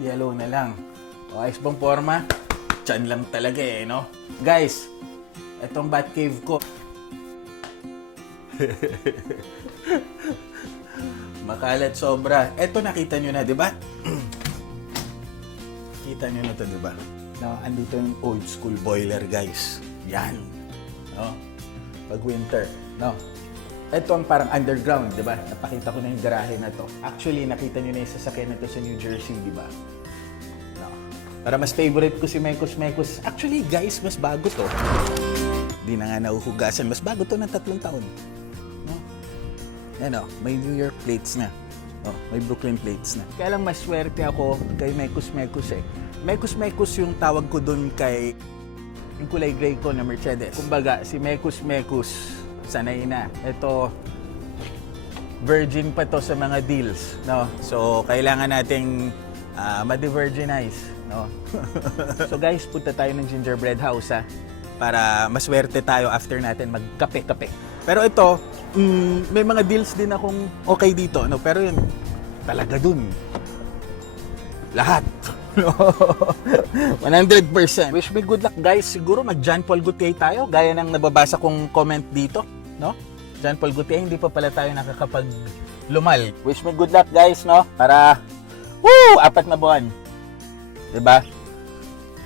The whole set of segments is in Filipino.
Yellow na lang. O, ayos bang forma? Tiyan lang talaga eh, no? Guys, etong bat cave ko. Makalat sobra. Eto nakita nyo na, di ba? Kita nyo na to, di ba? No, andito yung old school boiler, guys. Yan. No? Pag winter, no? Ito ang parang underground, di ba? Napakita ko na yung garahe na to. Actually, nakita nyo na yung sasakyan na to sa New Jersey, di ba? No. Para mas favorite ko si Mekos Mekos. Actually, guys, mas bago to. Di na nga nauhugasan. Mas bago to ng 3 taon. No? Yan o, may New York plates na. Oh, may Brooklyn plates na. Kaya lang maswerte ako kay Mekos Mekos eh. Mekos Mekos yung tawag ko dun kay yung kulay gray ko na Mercedes. Kumbaga, si Mekos Mekos sanay na. Ito, virgin pa to sa mga deals, no? So, kailangan nating ma-virginize, no? So guys, punta tayo ng gingerbread house, ha? Para maswerte tayo after natin magkape-kape. Pero ito, may mga deals din akong okay dito, no? Pero yun, talaga dun. Lahat. 100%. Wish me good luck, guys. Siguro mag-John Paul Gaultier tayo, gaya ng nababasa kong comment dito, no? John Paul Gaultier, hindi pa pala tayo nakakapag-lumal. Wish me good luck, guys, no? Para, 4 na buwan. Diba?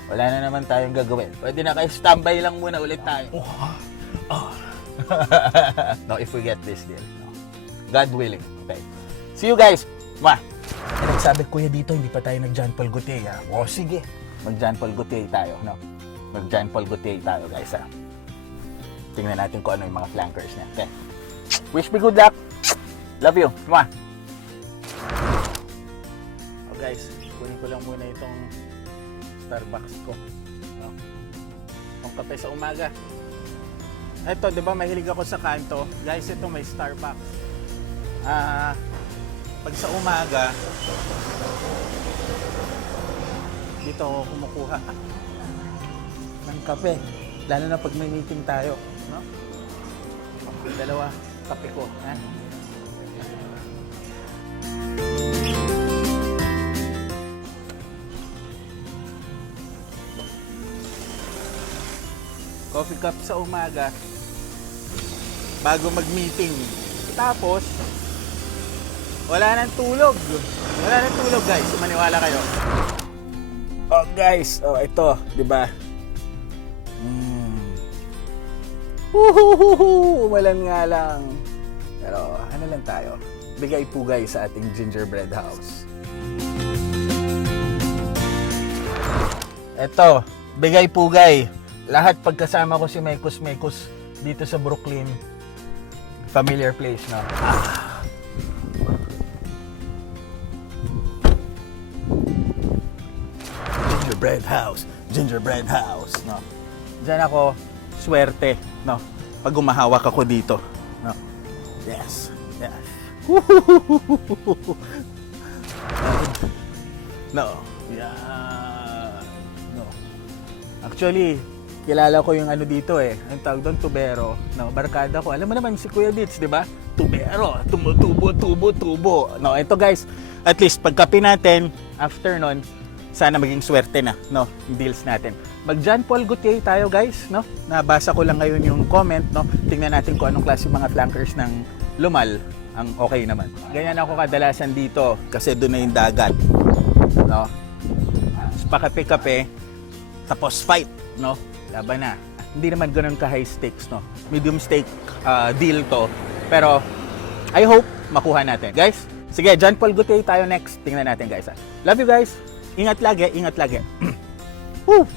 Wala na naman tayong gagawin. Pwede na kayo standby lang muna ulit tayo. No, if we get this deal. No? God willing. Okay. See you guys. Mwah! Sabi kuya dito, hindi pa tayo nag-John Paul Gaultier. O sige, mag-John Paul Gaultier tayo, no? Mag-John Paul Gaultier tayo, guys, ha? Tingnan natin kung ano yung mga flankers niya. Okay. Wish me good luck. Love you. Mwah! Oh, guys, kunin ko lang muna itong Starbucks ko. No? Itong kape sa umaga. Ito, di ba, mahilig ako sa kanto. Guys, ito may Starbucks. Pag sa umaga, dito ako kumukuha ng kape. Lalo na pag may meeting tayo. No? Dalawa, kape ko. Ha? Coffee cup sa umaga bago mag-meeting. Tapos, wala nang tulog. Wala nang tulog, guys. Maniwala kayo. Oh, guys. Oh, ito. Diba? Umalan nga lang. Pero, ano lang tayo? Bigay-pugay sa ating gingerbread house. Ito. Bigay-pugay. Lahat pagkasama ko si Mekos Mekos dito sa Brooklyn. Familiar place na. Gingerbread house, no. Diyan ako swerte, no. Pag umahawak ako dito, no. Yes. Yes. No. Yeah. No. Actually, kilala ko yung ano dito eh. Ang tawag doon, tubero. No, barkada ko. Alam mo naman si Kuya Dits, di ba? Tubero. Tubo. No, ito guys, at least pagkape natin, after nun, sana maging swerte na, no, yung deals natin. Mag-John Paul Gaultier tayo, guys, no? Nabasa ko lang ngayon yung comment, no? Tingnan natin kung anong klase mga flankers ng lumal ang okay naman. Ganyan ako kadalasan dito kasi doon na yung dagat, no? Pakape-kape, tapos fight, no? Laban na. Hindi naman ganoon ka high stakes, no? Medium stake deal to. Pero I hope makuha natin. Guys, sige, John Paul Gaultier tayo next. Tingnan natin, guys. Love you guys. Ingat lagi, ingat lagi. Woo!